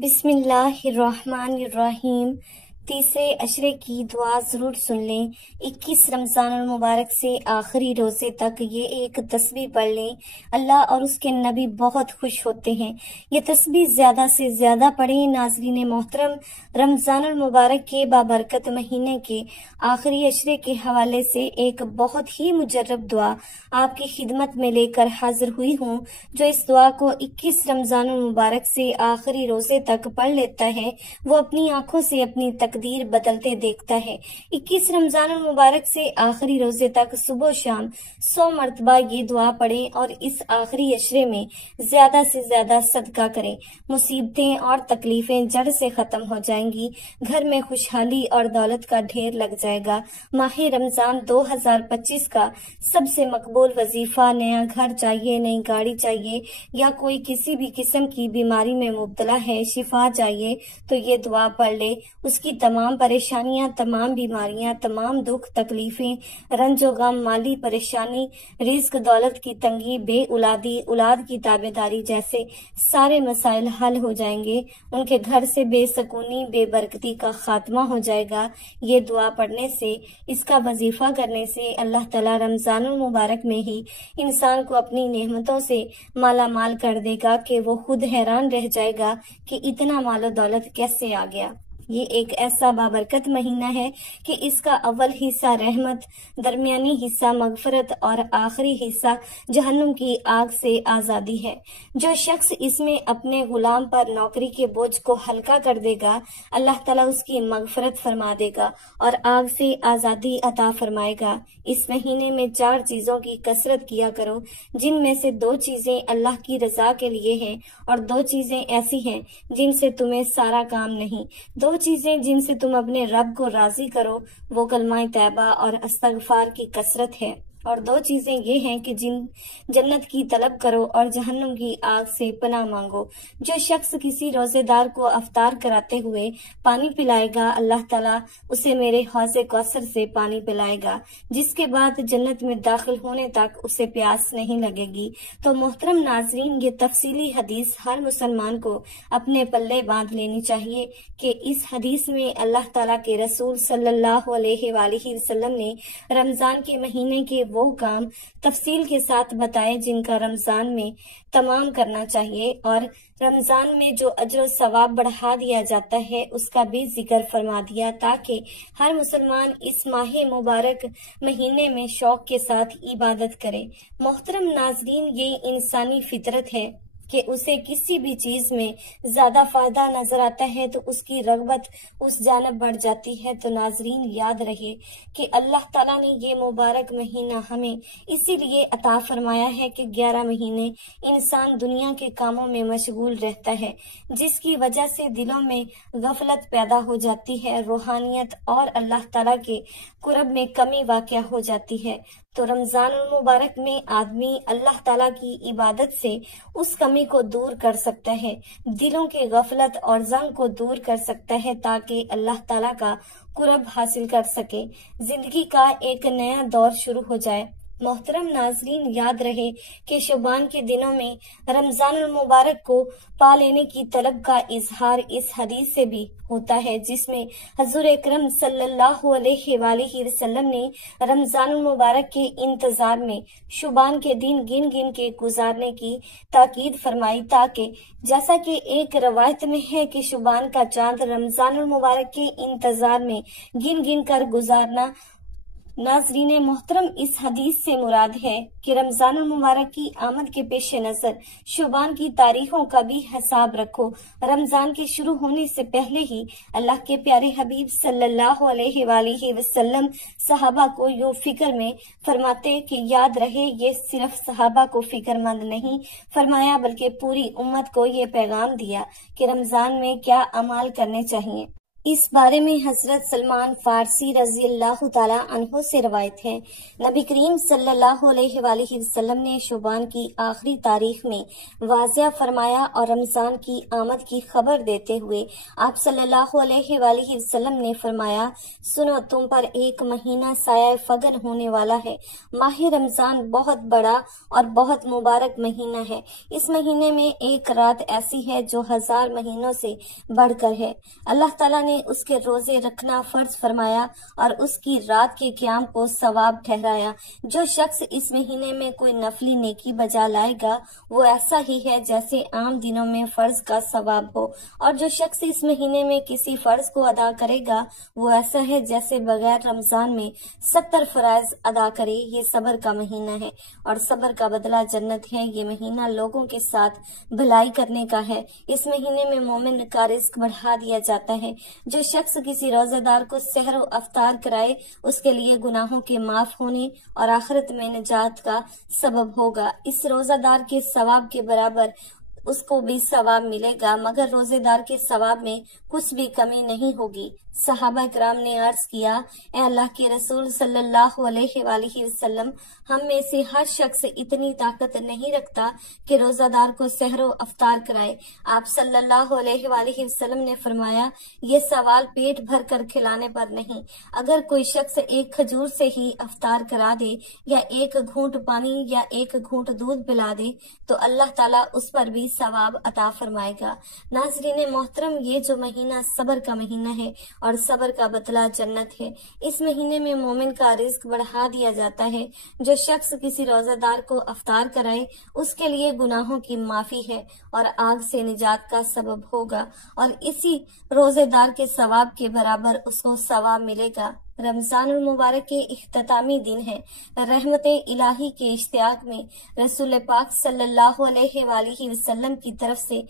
بسم اللہ الرحمن الرحیم۔ تیسرے عشرے کی دعا ضرور سن لیں۔ 21 رمضان المبارک سے آخری روزے تک یہ ایک تسبیح پڑھ لیں، اللہ اور اس کے نبی بہت خوش ہوتے ہیں۔ یہ تسبیح زیادہ سے زیادہ پڑھیں۔ ناظرین محترم، رمضان المبارک کے بابرکت مہینے کے آخری عشرے کے حوالے سے ایک بہت ہی مجرب دعا آپ کی خدمت میں لے کر حاضر ہوئی ہوں۔ جو اس دعا کو 21 رمضان المبارک سے آخری روزے تک پڑھ لیتا ہے وہ اپنی آنکھوں سے اپنی تقدیر بدلتے دیکھتا ہے۔ 21 رمضان المبارک سے آخری روزے تک صبح و شام 100 مرتبہ یہ دعا پڑھیں اور اس آخری عشرے میں زیادہ سے زیادہ صدقہ کریں۔ مصیبتیں اور تکلیفیں جڑ سے ختم ہو جائیں گی، گھر میں خوشحالی اور دولت کا ڈھیر لگ جائے گا۔ ماہ رمضان 2025 کا سب سے مقبول وظیفہ نیا گھر چاہیے، نئی گاڑی چاہیے، یا کوئی کسی بھی قسم کی بیماری میں مبتلا ہے، شفا چاہیے تو یہ دعا پڑھ لے۔ اس کی تمام پریشانیاں، تمام بیماریاں، تمام دکھ تکلیفیں، رنج و غم، مالی پریشانی، رزق دولت کی تنگی، بے اولادی، اولاد کی تابع داری جیسے سارے مسائل حل ہو جائیں گے۔ ان کے گھر سے بے سکونی، بے برکتی کا خاتمہ ہو جائے گا۔ یہ دعا پڑھنے سے، اس کا وظیفہ کرنے سے اللہ تعالیٰ رمضان المبارک میں ہی انسان کو اپنی نعمتوں سے مالا مال کر دے گا کہ وہ خود حیران رہ جائے گا کہ اتنا مال و دولت کیسے آ گیا۔ یہ ایک ایسا بابرکت مہینہ ہے کہ اس کا اول حصہ رحمت، درمیانی حصہ مغفرت اور آخری حصہ جہنم کی آگ سے آزادی ہے۔ جو شخص اس میں اپنے غلام پر نوکری کے بوجھ کو ہلکا کر دے گا، اللہ تعالیٰ اس کی مغفرت فرما دے گا اور آگ سے آزادی عطا فرمائے گا۔ اس مہینے میں 4 چیزوں کی کثرت کیا کرو، جن میں سے 2 چیزیں اللہ کی رضا کے لیے ہیں اور 2 چیزیں ایسی ہیں جن سے تمہیں سارا کام نہیں۔ 2 چیزیں جن سے تم اپنے رب کو راضی کرو وہ کلمہ طیبہ اور استغفار کی کثرت ہے، اور 2 چیزیں یہ ہیں کہ جنت کی طلب کرو اور جہنم کی آگ سے پناہ مانگو۔ جو شخص کسی روزے دار کو افطار کراتے ہوئے پانی پلائے گا، اللہ تعالیٰ اسے میرے حوض کوثر سے پانی پلائے گا، جس کے بعد جنت میں داخل ہونے تک اسے پیاس نہیں لگے گی۔ تو محترم ناظرین، یہ تفصیلی حدیث ہر مسلمان کو اپنے پلے باندھ لینی چاہیے کہ اس حدیث میں اللہ تعالیٰ کے رسول صلی اللہ علیہ وآلہ وسلم نے رمضان کے مہینے کے وہ کام تفصیل کے ساتھ بتائے جن کا رمضان میں تمام کرنا چاہیے، اور رمضان میں جو اجر و ثواب بڑھا دیا جاتا ہے اس کا بھی ذکر فرما دیا، تاکہ ہر مسلمان اس ماہ مبارک مہینے میں شوق کے ساتھ عبادت کرے۔ محترم ناظرین، یہ انسانی فطرت ہے کہ اسے کسی بھی چیز میں زیادہ فائدہ نظر آتا ہے تو اس کی رغبت اس جانب بڑھ جاتی ہے۔ تو ناظرین، یاد رہے کہ اللہ تعالیٰ نے یہ مبارک مہینہ ہمیں اسی لیے عطا فرمایا ہے کہ 11 مہینے انسان دنیا کے کاموں میں مشغول رہتا ہے، جس کی وجہ سے دلوں میں غفلت پیدا ہو جاتی ہے، روحانیت اور اللہ تعالیٰ کے قرب میں کمی واقع ہو جاتی ہے۔ تو رمضان المبارک میں آدمی اللہ تعالیٰ کی عبادت سے اس کمی کو دور کر سکتا ہے، دلوں کے غفلت اور زنگ کو دور کر سکتا ہے، تاکہ اللہ تعالیٰ کا قرب حاصل کر سکے، زندگی کا ایک نیا دور شروع ہو جائے۔ محترم ناظرین، یاد رہے کہ شعبان کے دنوں میں رمضان المبارک کو پا لینے کی طلب کا اظہار اس حدیث سے بھی ہوتا ہے، جس میں حضور اکرم صلی اللہ علیہ وآلہ وسلم نے رمضان المبارک کے انتظار میں شعبان کے دن گن گن کے گزارنے کی تاکید فرمائی، تاکہ جیسا کہ ایک روایت میں ہے کہ شعبان کا چاند رمضان المبارک کے انتظار میں گن گن کر گزارنا۔ ناظرین محترم، اس حدیث سے مراد ہے کہ رمضان المبارک کی آمد کے پیش نظر شعبان کی تاریخوں کا بھی حساب رکھو۔ رمضان کے شروع ہونے سے پہلے ہی اللہ کے پیارے حبیب صلی اللہ علیہ وآلہ وسلم صحابہ کو یوں فکر میں فرماتے کہ یاد رہے، یہ صرف صحابہ کو فکر مند نہیں فرمایا بلکہ پوری امت کو یہ پیغام دیا کہ رمضان میں کیا اعمال کرنے چاہیے۔ اس بارے میں حضرت سلمان فارسی رضی اللہ تعالیٰ عنہ سے روایت ہے، نبی کریم صلی اللہ علیہ وآلہ وسلم نے شعبان کی آخری تاریخ میں واضح فرمایا اور رمضان کی آمد کی خبر دیتے ہوئے آپ صلی اللہ علیہ وآلہ وسلم نے فرمایا، سنو تم پر ایک مہینہ سایہ فگن ہونے والا ہے۔ ماہ رمضان بہت بڑا اور بہت مبارک مہینہ ہے۔ اس مہینے میں ایک رات ایسی ہے جو 1000 مہینوں سے بڑھ کر ہے۔ اللہ تعالیٰ نے اس کے روزے رکھنا فرض فرمایا اور اس کی رات کے قیام کو ثواب ٹھہرایا۔ جو شخص اس مہینے میں کوئی نفلی نیکی بجا لائے گا وہ ایسا ہی ہے جیسے عام دنوں میں فرض کا ثواب ہو، اور جو شخص اس مہینے میں کسی فرض کو ادا کرے گا وہ ایسا ہے جیسے بغیر رمضان میں 70 فرائض ادا کرے۔ یہ صبر کا مہینہ ہے اور صبر کا بدلہ جنت ہے۔ یہ مہینہ لوگوں کے ساتھ بھلائی کرنے کا ہے۔ اس مہینے میں مومن کا رزق بڑھا دیا جاتا ہے۔ جو شخص کسی روزہ دار کو سحر و افطار کرائے اس کے لیے گناہوں کے معاف ہونے اور آخرت میں نجات کا سبب ہوگا۔ اس روزہ دار کے ثواب کے برابر اس کو بھی ثواب ملے گا، مگر روزے دار کے ثواب میں کچھ بھی کمی نہیں ہوگی۔ صحابہ کرام نے عرض کیا، اے اللہ کے رسول صلی اللہ علیہ وآلہ وسلم، ہم میں سے ہر شخص اتنی طاقت نہیں رکھتا کہ روزہ دار کو سحر و افطار کرائے۔ آپ صلی اللہ علیہ وآلہ وسلم نے فرمایا، یہ سوال پیٹ بھر کر کھلانے پر نہیں، اگر کوئی شخص ایک کھجور سے ہی افطار کرا دے یا ایک گھونٹ پانی یا ایک گھونٹ دودھ پلا دے تو اللہ تعالیٰ اس پر بھی ثواب عطا فرمائے گا۔ ناظرین محترم، یہ جو مہینہ صبر کا مہینہ ہے اور صبر کا بدلہ جنت ہے، اس مہینے میں مومن کا رزق بڑھا دیا جاتا ہے۔ جو شخص کسی روزہ دار کو افطار کرائے اس کے لیے گناہوں کی معافی ہے اور آگ سے نجات کا سبب ہوگا، اور اسی روزے دار کے ثواب کے برابر اس کو ثواب ملے گا۔ رمضان المبارک کے اختتامی دن ہے۔ رحمت الہی کے اشتیاق میں رسول پاک صلی اللہ علیہ وآلہ وسلم کی طرف سے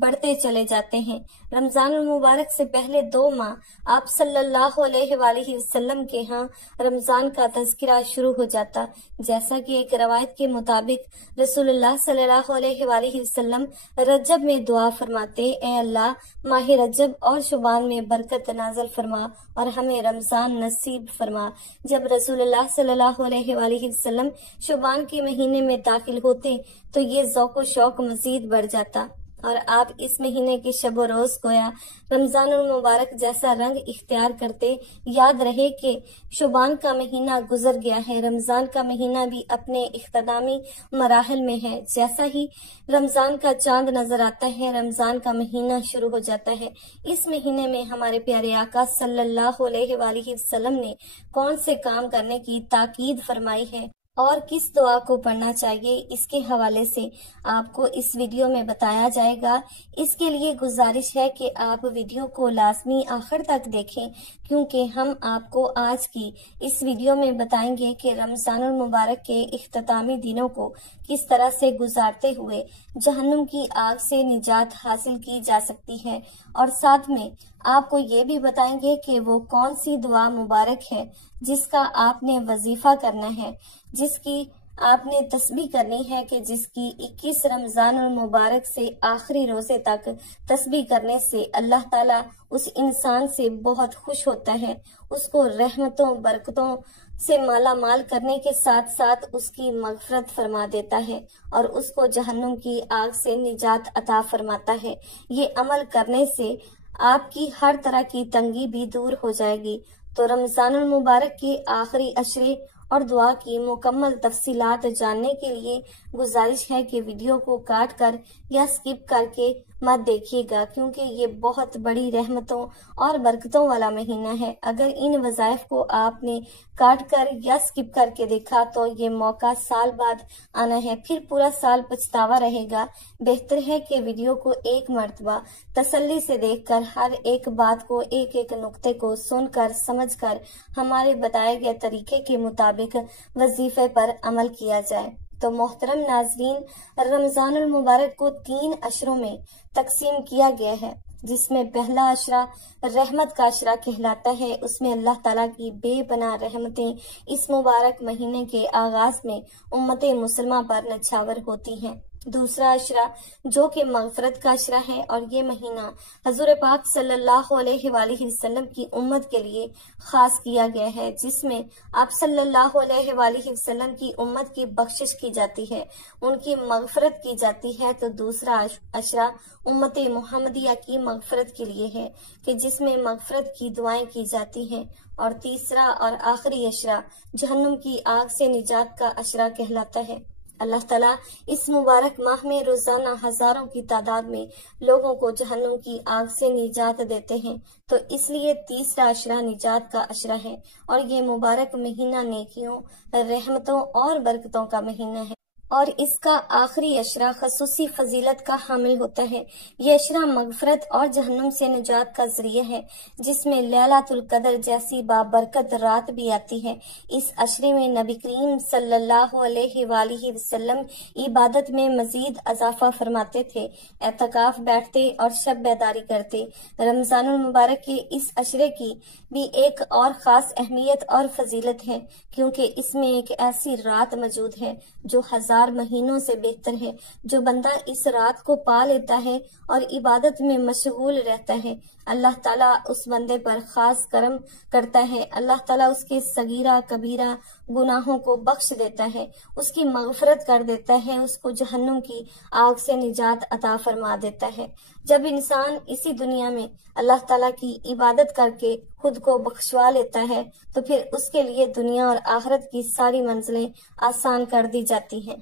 بڑھتے چلے جاتے ہیں۔ رمضان المبارک سے پہلے 2 ماہ آپ صلی اللہ علیہ وآلہ وسلم کے ہاں رمضان کا تذکرہ شروع ہو جاتا، جیسا کہ ایک روایت کے مطابق رسول اللہ صلی اللہ علیہ وآلہ وسلم رجب میں دعا فرماتے، اے اللہ ماہ رجب اور شعبان میں برکت نازل فرما اور ہمیں رمضان نصیب فرما۔ جب رسول اللہ صلی اللہ علیہ وآلہ وسلم شعبان کے مہینے میں داخل ہوتے تو یہ ذوق و شوق مزید بڑھ جاتا اور آپ اس مہینے کے شب و روز گویا رمضان المبارک جیسا رنگ اختیار کرتے۔ یاد رہے کہ شعبان کا مہینہ گزر گیا ہے، رمضان کا مہینہ بھی اپنے اختتامی مراحل میں ہے۔ جیسا ہی رمضان کا چاند نظر آتا ہے رمضان کا مہینہ شروع ہو جاتا ہے۔ اس مہینے میں ہمارے پیارے آقا صلی اللہ علیہ وآلہ وسلم نے کون سے کام کرنے کی تاکید فرمائی ہے اور کس دعا کو پڑھنا چاہیے، اس کے حوالے سے آپ کو اس ویڈیو میں بتایا جائے گا۔ اس کے لیے گزارش ہے کہ آپ ویڈیو کو لازمی آخر تک دیکھیں، کیونکہ ہم آپ کو آج کی اس ویڈیو میں بتائیں گے کہ رمضان المبارک کے اختتامی دنوں کو کس طرح سے گزارتے ہوئے جہنم کی آگ سے نجات حاصل کی جا سکتی ہے، اور ساتھ میں آپ کو یہ بھی بتائیں گے کہ وہ کون سی دعا مبارک ہے جس کا آپ نے وظیفہ کرنا ہے، جس کی آپ نے تسبیح کرنی ہے، کہ جس کی 21 رمضان المبارک سے آخری روزے تک تسبیح کرنے سے اللہ تعالیٰ اس انسان سے بہت خوش ہوتا ہے، اس کو رحمتوں برکتوں سے مالا مال کرنے کے ساتھ ساتھ اس کی مغفرت فرما دیتا ہے اور اس کو جہنم کی آگ سے نجات عطا فرماتا ہے۔ یہ عمل کرنے سے آپ کی ہر طرح کی تنگی بھی دور ہو جائے گی۔ تو رمضان المبارک کے آخری عشرے اور دعا کی مکمل تفصیلات جاننے کے لیے گزارش ہے کہ ویڈیو کو کاٹ کر یا سکپ کر کے مت دیکھیے گا، کیونکہ یہ بہت بڑی رحمتوں اور برکتوں والا مہینہ ہے۔ اگر ان وظائف کو آپ نے کاٹ کر یا سکپ کر کے دیکھا تو یہ موقع سال بعد آنا ہے، پھر پورا سال پچھتاوا رہے گا۔ بہتر ہے کہ ویڈیو کو ایک مرتبہ تسلی سے دیکھ کر ہر ایک بات کو، ایک ایک نقطے کو سن کر سمجھ کر ہمارے بتائے گئے طریقے کے مطابق وظیفے پر عمل کیا جائے۔ تو محترم ناظرین، رمضان المبارک کو 3 عشروں میں تقسیم کیا گیا ہے، جس میں پہلا عشرہ رحمت کا عشرہ کہلاتا ہے۔ اس میں اللہ تعالیٰ کی بے پناہ رحمتیں اس مبارک مہینے کے آغاز میں امت مسلمہ پر نچھاور ہوتی ہیں۔ دوسرا عشرہ جو کہ مغفرت کا عشرہ ہے، اور یہ مہینہ حضور پاک صلی اللہ علیہ وآلہ وسلم کی امت کے لیے خاص کیا گیا ہے، جس میں آپ صلی اللہ علیہ وآلہ وسلم کی امت کی بخشش کی جاتی ہے، ان کی مغفرت کی جاتی ہے۔ تو دوسرا عشرہ امت محمدیہ کی مغفرت کے لیے ہے کہ جس میں مغفرت کی دعائیں کی جاتی ہیں۔ اور تیسرا اور آخری عشرہ جہنم کی آگ سے نجات کا عشرہ کہلاتا ہے۔ اللہ تعالیٰ اس مبارک ماہ میں روزانہ ہزاروں کی تعداد میں لوگوں کو جہنم کی آگ سے نجات دیتے ہیں، تو اس لیے تیسرا عشرہ نجات کا عشرہ ہے، اور یہ مبارک مہینہ نیکیوں، رحمتوں اور برکتوں کا مہینہ ہے، اور اس کا آخری عشرہ خصوصی فضیلت کا حامل ہوتا ہے۔ یہ عشرہ مغفرت اور جہنم سے نجات کا ذریعہ ہے، جس میں لیلۃ القدر جیسی بابرکت رات بھی آتی ہے۔ اس عشرے میں نبی کریم صلی اللہ علیہ وآلہ وسلم عبادت میں مزید اضافہ فرماتے تھے، اعتکاف بیٹھتے اور شب بیداری کرتے۔ رمضان المبارک کے اس عشرے کی بھی ایک اور خاص اہمیت اور فضیلت ہے، کیونکہ اس میں ایک ایسی رات موجود ہے جو ہزار مہینوں سے بہتر ہے۔ جو بندہ اس رات کو پا لیتا ہے اور عبادت میں مشغول رہتا ہے، اللہ تعالیٰ اس بندے پر خاص کرم کرتا ہے۔ اللہ تعالیٰ اس کے صغیرہ کبیرہ گناہوں کو بخش دیتا ہے، اس کی مغفرت کر دیتا ہے، اس کو جہنم کی آگ سے نجات عطا فرما دیتا ہے۔ جب انسان اسی دنیا میں اللہ تعالیٰ کی عبادت کر کے خود کو بخشوا لیتا ہے، تو پھر اس کے لیے دنیا اور آخرت کی ساری منزلیں آسان کر دی جاتی ہیں۔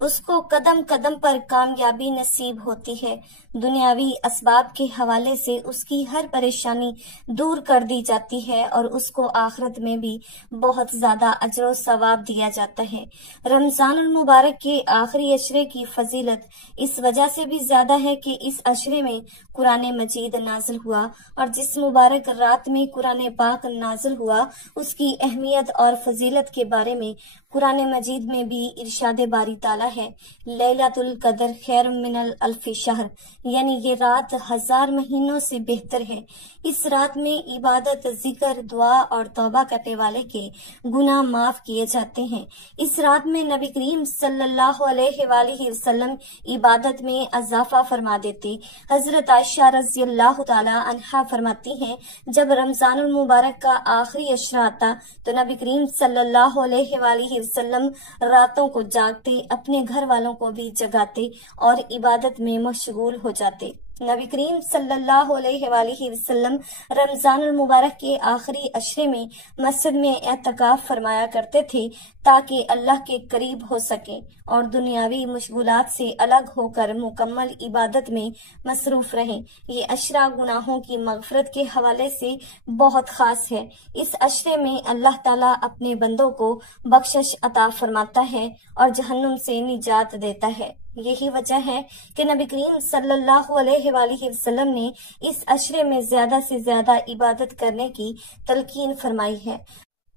اس کو قدم قدم پر کامیابی نصیب ہوتی ہے۔ دنیاوی اسباب کے حوالے سے اس کی ہر پریشانی دور کر دی جاتی ہے، اور اس کو آخرت میں بھی بہت زیادہ اجر و ثواب دیا جاتا ہے۔ رمضان المبارک کے آخری عشرے کی فضیلت اس وجہ سے بھی زیادہ ہے کہ اس عشرے میں قرآن مجید نازل ہوا، اور جس مبارک رات میں قرآن پاک نازل ہوا اس کی اہمیت اور فضیلت کے بارے میں قرآن مجید میں بھی ارشاد باری تعالیٰ ہے، لیلۃ القدر خیر من الف شہر، یعنی یہ رات ہزار مہینوں سے بہتر ہے۔ اس رات میں عبادت، ذکر، دعا اور توبہ کرنے والے کے گناہ معاف کیے جاتے ہیں۔ اس رات میں نبی کریم صلی اللہ علیہ وآلہ وسلم عبادت میں اضافہ فرما دیتے۔ حضرت عائشہ رضی اللہ تعالی عنہا فرماتی ہیں، جب رمضان المبارک کا آخری عشرہ آتا تو نبی کریم صلی اللہ علیہ وآلہ وسلم راتوں کو جاگتے، اپنے گھر والوں کو بھی جگاتے اور عبادت میں مشغول ہو جاتے۔ نبی کریم صلی اللہ علیہ وآلہ وسلم رمضان المبارک کے آخری عشرے میں مسجد میں اعتکاف فرمایا کرتے تھے تاکہ اللہ کے قریب ہو سکیں اور دنیاوی مشغولات سے الگ ہو کر مکمل عبادت میں مصروف رہیں۔ یہ عشرہ گناہوں کی مغفرت کے حوالے سے بہت خاص ہے۔ اس عشرے میں اللہ تعالیٰ اپنے بندوں کو بخشش عطا فرماتا ہے اور جہنم سے نجات دیتا ہے۔ یہی وجہ ہے کہ نبی کریم صلی اللہ علیہ وآلہ وسلم نے اس عشرے میں زیادہ سے زیادہ عبادت کرنے کی تلقین فرمائی ہے۔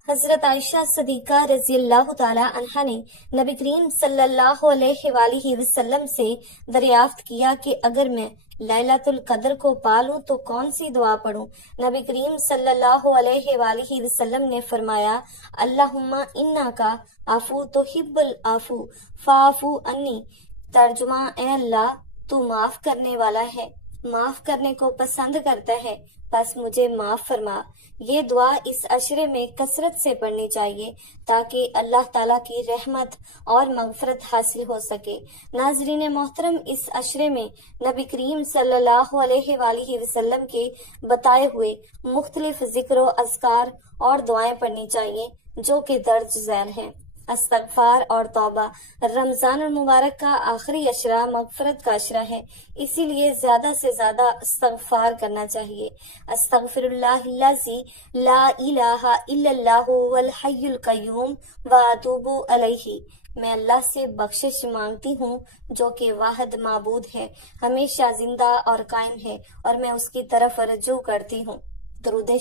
حضرت عائشہ صدیقہ رضی اللہ تعالی عنہا نے نبی کریم صلی اللہ علیہ وآلہ وسلم سے دریافت کیا کہ اگر میں لیلۃ القدر کو پالوں تو کون سی دعا پڑھوں؟ نبی کریم صلی اللہ علیہ وآلہ وسلم نے فرمایا، اللہم انکا عفو تحب العفو فاعف عنی، ترجمہ، اے اللہ تو معاف کرنے والا ہے، معاف کرنے کو پسند کرتا ہے، بس مجھے معاف فرما۔ یہ دعا اس عشرے میں کثرت سے پڑھنی چاہیے تاکہ اللہ تعالیٰ کی رحمت اور مغفرت حاصل ہو سکے۔ ناظرین محترم، اس عشرے میں نبی کریم صلی اللہ علیہ وآلہ وسلم کے بتائے ہوئے مختلف ذکر و اذکار اور دعائیں پڑھنی چاہیے جو کہ درج ذیل ہیں۔ استغفار اور توبہ۔ رمضان المبارک کا آخری عشرہ مغفرت کا عشرہ ہے، اسی لیے زیادہ سے زیادہ استغفار کرنا چاہیے۔ استغفر اللہ الذی لا الہ الا اللہ والحی القیوم واتوب الیہ، میں اللہ سے بخشش مانگتی ہوں جو کہ واحد معبود ہے، ہمیشہ زندہ اور قائم ہے، اور میں اس کی طرف رجوع کرتی ہوں۔ درود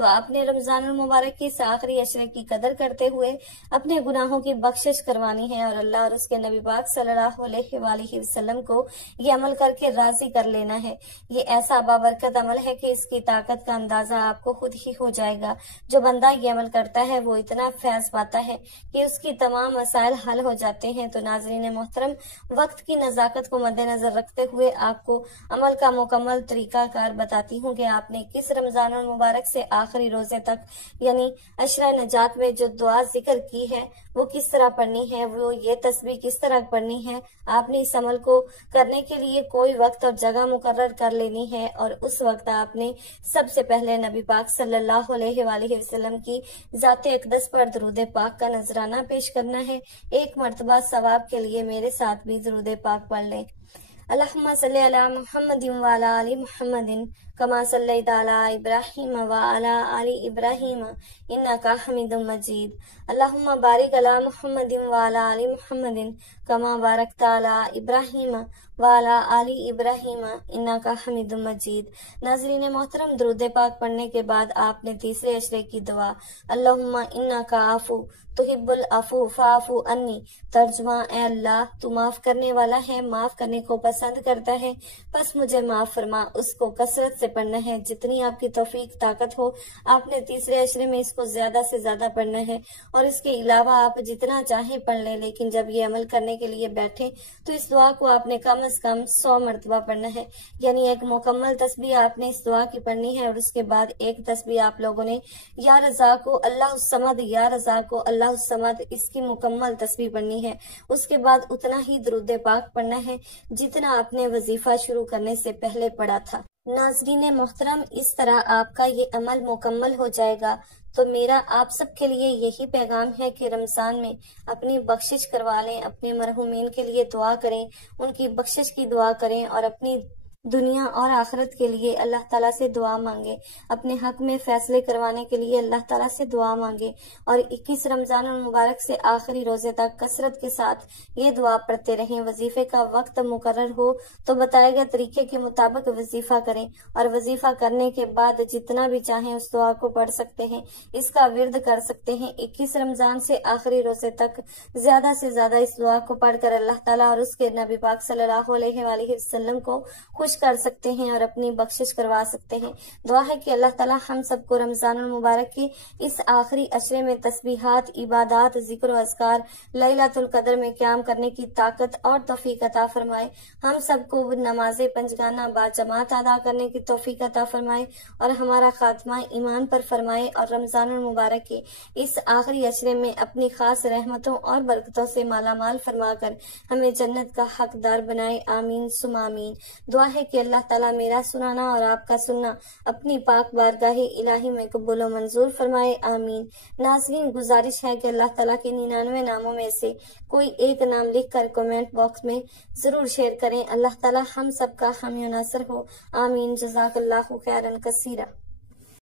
تو آپ نے رمضان المبارک کے اس آخری عشرے کی قدر کرتے ہوئے اپنے گناہوں کی بخشش کروانی ہے اور اللہ اور اس کے نبی پاک صلی اللہ علیہ وآلہ وسلم کو یہ عمل کر کے راضی کر لینا ہے۔ یہ ایسا بابرکت عمل ہے کہ اس کی طاقت کا اندازہ آپ کو خود ہی ہو جائے گا۔ جو بندہ یہ عمل کرتا ہے وہ اتنا فیض پاتا ہے کہ اس کی تمام مسائل حل ہو جاتے ہیں۔ تو ناظرین محترم، وقت کی نزاکت کو مد نظر رکھتے ہوئے آپ کو عمل کا مکمل طریقہ کار بتاتی ہوں کہ آپ نے کس رمضان المبارک سے آخری روزے تک یعنی عشرہ نجات میں جو دعا ذکر کی ہے وہ کس طرح پڑھنی ہے، وہ یہ تسبیح کس طرح پڑھنی ہے۔ آپ نے اس عمل کو کرنے کے لیے کوئی وقت اور جگہ مقرر کر لینی ہے اور اس وقت آپ نے سب سے پہلے نبی پاک صلی اللہ علیہ وآلہ وسلم کی ذات اقدس پر درود پاک کا نذرانہ پیش کرنا ہے۔ ایک مرتبہ ثواب کے لیے میرے ساتھ بھی درود پاک پڑھ لیں۔ اللہم صلی علی محمد وعلی آل محمد کما صلیت علی ابراہیم وعلی آل ابراہیم انک حمید مجید۔ اللہم بارک علی محمد وعلی آل محمد کما بارکت علی ابراہیم وعلی آل ابراہیم انک حمید مجید۔ ناظرین محترم، درود پاک پڑھنے کے بعد آپ نے تیسرے عشرے کی دعا اللہم انک عفو تحب العفو فاعف عنی، ترجمہ اے اللہ تو معاف کرنے والا ہے، معاف کرنے کو پسند کرتا ہے، بس مجھے معاف فرما۔ اس کو کثرت سے پڑھنا ہے، جتنی آپ کی توفیق طاقت ہو آپ نے تیسرے عشرے میں اس کو زیادہ سے زیادہ پڑھنا ہے، اور اس کے علاوہ آپ جتنا چاہیں پڑھ لیں، لیکن جب یہ عمل کرنے کے لیے بیٹھیں تو اس دعا کو آپ نے کم از کم 100 مرتبہ پڑھنا ہے، یعنی ایک مکمل تسبیح آپ نے اس دعا کی پڑھنی ہے، اور اس کے بعد ایک تسبیح آپ لوگوں نے یا رزاق اللہ الصمد یا رزاق اللہ الصمد اس کی مکمل تسبیح پڑھنی ہے۔ اس کے بعد اتنا ہی درود پاک پڑھنا ہے جتنا آپ نے وظیفہ شروع کرنے سے پہلے پڑھا تھا۔ ناظرین محترم، اس طرح آپ کا یہ عمل مکمل ہو جائے گا۔ تو میرا آپ سب کے لیے یہی پیغام ہے کہ رمضان میں اپنی بخشش کروا لیں، اپنے مرحومین کے لیے دعا کریں، ان کی بخشش کی دعا کریں، اور اپنی دنیا اور آخرت کے لیے اللہ تعالیٰ سے دعا مانگے، اپنے حق میں فیصلے کروانے کے لیے اللہ تعالیٰ سے دعا مانگے، اور 21 رمضان المبارک سے آخری روزے تک کثرت کے ساتھ یہ دعا پڑھتے رہیں۔ وظیفے کا وقت مقرر ہو تو بتائے گئے طریقے کے مطابق وظیفہ کریں، اور وظیفہ کرنے کے بعد جتنا بھی چاہیں اس دعا کو پڑھ سکتے ہیں، اس کا ورد کر سکتے ہیں۔ 21 رمضان سے آخری روزے تک زیادہ سے زیادہ اس دعا کو پڑھ کر اللہ تعالیٰ اور اس کے نبی پاک صلی اللہ علیہ وآلہ وسلم کو خوش کر سکتے ہیں اور اپنی بخشش کروا سکتے ہیں۔ دعا ہے کہ اللہ تعالیٰ ہم سب کو رمضان المبارک کی اس آخری عشرے میں تسبیحات، عبادات، ذکر و اذکار، لیلۃ القدر میں قیام کرنے کی طاقت اور توفیق عطا فرمائے۔ ہم سب کو نماز پنجگانہ باجماعت ادا کرنے کی توفیق عطا فرمائے، اور ہمارا خاتمہ ایمان پر فرمائے، اور رمضان المبارک کے اس آخری عشرے میں اپنی خاص رحمتوں اور برکتوں سے مالا مال فرما کر ہمیں جنت کا حقدار بنائے۔ آمین ثم آمین۔ دعا ہے کہ اللہ تعالیٰ میرا سنانا اور آپ کا سننا اپنی پاک بارگاہ الہی میں قبول و منظور فرمائے۔ آمین۔ ناظرین، گزارش ہے کہ اللہ تعالیٰ کے 99 ناموں میں سے کوئی ایک نام لکھ کر کمنٹ باکس میں ضرور شیئر کریں۔ اللہ تعالیٰ ہم سب کا حامی و ناصر ہو۔ آمین۔ جزاک اللہ خیرا کثیرا۔